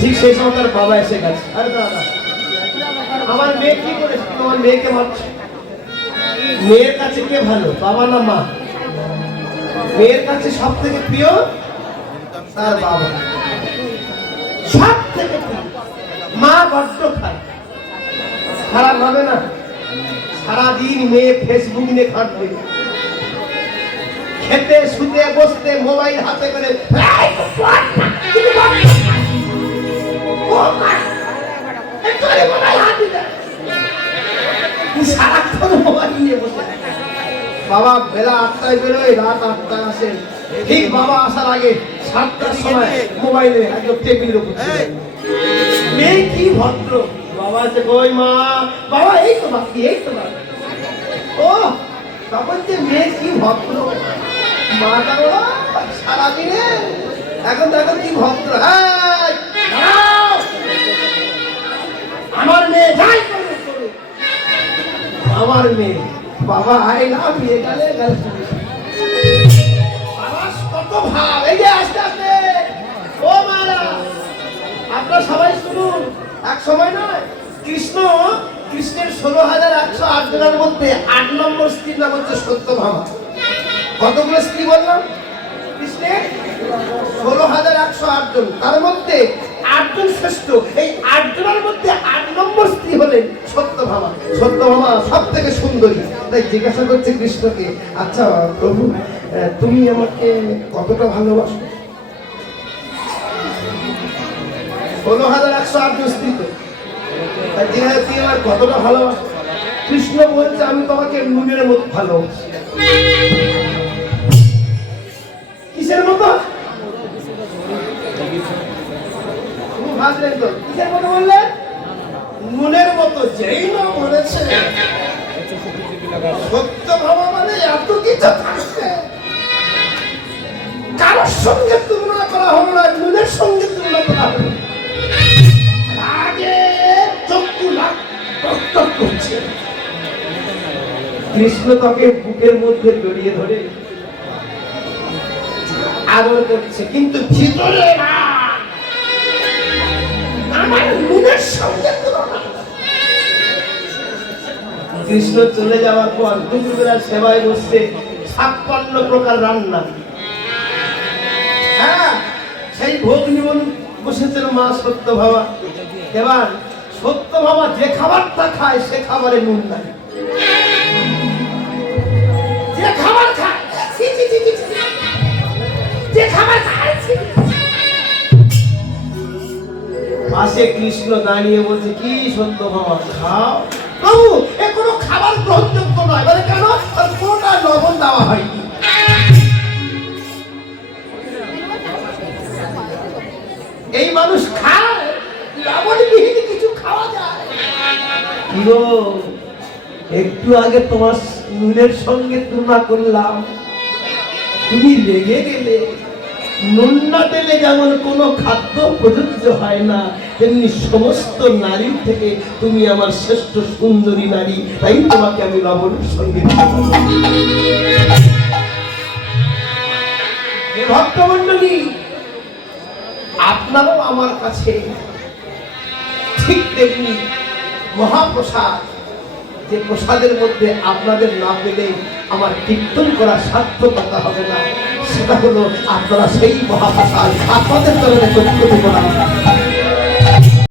ঠিক সেই সময় তার বাবা এসে গেছে। আরে দাদা, আমার মেয়ে কি করেছে? তোমার মেয়েকে মারছো। মেয়ের কাছে কে ভালো, বাবা না মা? মেয়ের কাছে সব থেকে প্রিয় তার বাবা, সব থেকে প্রিয়। মা বড্ড খারাপ হবে না? সারাদিন মেয়ে ফেসবুক নিয়ে খাটবে, খেতে শুতে বসতে মোবাইল হাতে করে সারাক্ষণ মোবাইল নিয়ে বসে। বাবা বেলা 8টায় বেরোয়, রাত 8টায় আসে। ঠিক বাবা আসার আগে 7টার সময় মোবাইলে একদম টেবিলের উপর। মেয়ে কি ভদ্র। বাবা আছে কই মা? বাবা এই তো বাকি, এই তো বাকি। ও তখন যে মেয়ে কি ভদ্র, মাটা সারাদিনে এখন দেখো কি ভদ্র। আমার মেয়ে যাই আমার মেয়ে, বাবা আই লাভ ইউ গেলে গেলে কত ভাব। এই যে আস্তে আস্তে ও মারা, আপনারা সবাই শুনুন। এক সময় নয়, কৃষ্ণের 16,108 জনের মধ্যে 8 নম্বর স্ত্রীর নাম হচ্ছে সত্যভামা। কতগুলো স্ত্রী বললাম? কৃষ্ণের 16,108 জন, তার মধ্যে 8 জন শ্রেষ্ঠ। এই 8 জনের মধ্যে 8 নম্বর স্ত্রী হলেন সত্যভামা। সত্যভামা সব থেকে সুন্দরী। তাই জিজ্ঞাসা করছে কৃষ্ণকে, আচ্ছা প্রভু, তুমি আমাকে কতটা ভালোবাসো? 16,108 জন স্ত্রী তো, তুই আমার কতটা ভালোবাসো? কৃষ্ণ বলছে, আমি তোমাকে নুনের মতো ভালোবাসি। কিসের মতো? ভাবলেন তো কিসের মতো বললে? নুনের মতো। যেই না বলেছে সত্যভামা মানে এত কিছু থাকবে, কারোর সঙ্গে তুলনা করা হলো না, নুনের সঙ্গে তুলনা করা হলো। আগে চক্ষু টক করছে। কৃষ্ণ তাকে বুকের মধ্যে জড়িয়ে ধরে আদর করছে, কিন্তু ভিতরে না, আমার নুনের সঙ্গে তুলনা। কৃষ্ণ চলে যাওয়ার পর দুপুরবেলা সেবায় বসছে 56 প্রকার রান্না। হ্যাঁ, সেই ভোগ নিমন বসেছিল মা সত্যভামা। এবার সত্যভামা যে খাবারটা খায় সে খাবারে নুন নাই। যে খাবার খায়, যে খাবার খায়, পাশে কৃষ্ণ দাঁড়িয়ে বলছে, কি সত্যভামা খাও? প্রভু, এ কোনো খাবার গ্রহণযোগ্য নয়। বলে কেন? কোনটা লবণ দেওয়া হয়নি। এই মানুষ খায়, লবণবিহীন কিছু খাওয়া যায়? কি গো, একটু আগে তোমার নুনের সঙ্গে তুলনা করলাম, তুমি রেগে গেলে। নুন না দিলে যেমন কোনো খাদ্য প্রযোজ্য হয় না, তেমনি সমস্ত নারীর থেকে তুমি আমার শ্রেষ্ঠ সুন্দরী নারী, তাই তোমাকে আমি লবণের সঙ্গে। ভক্তমণ্ডলী, আপনারাও আমার কাছে ঠিক তেমনি মহাপ্রসাদ, যে প্রসাদের মধ্যে আপনাদের না পেলে আমার কীর্তন করা সার্থকতা হবে না, সেটা হলো আপনারা সেই মহাপ্রসাদ আপনাদের চরণে করা।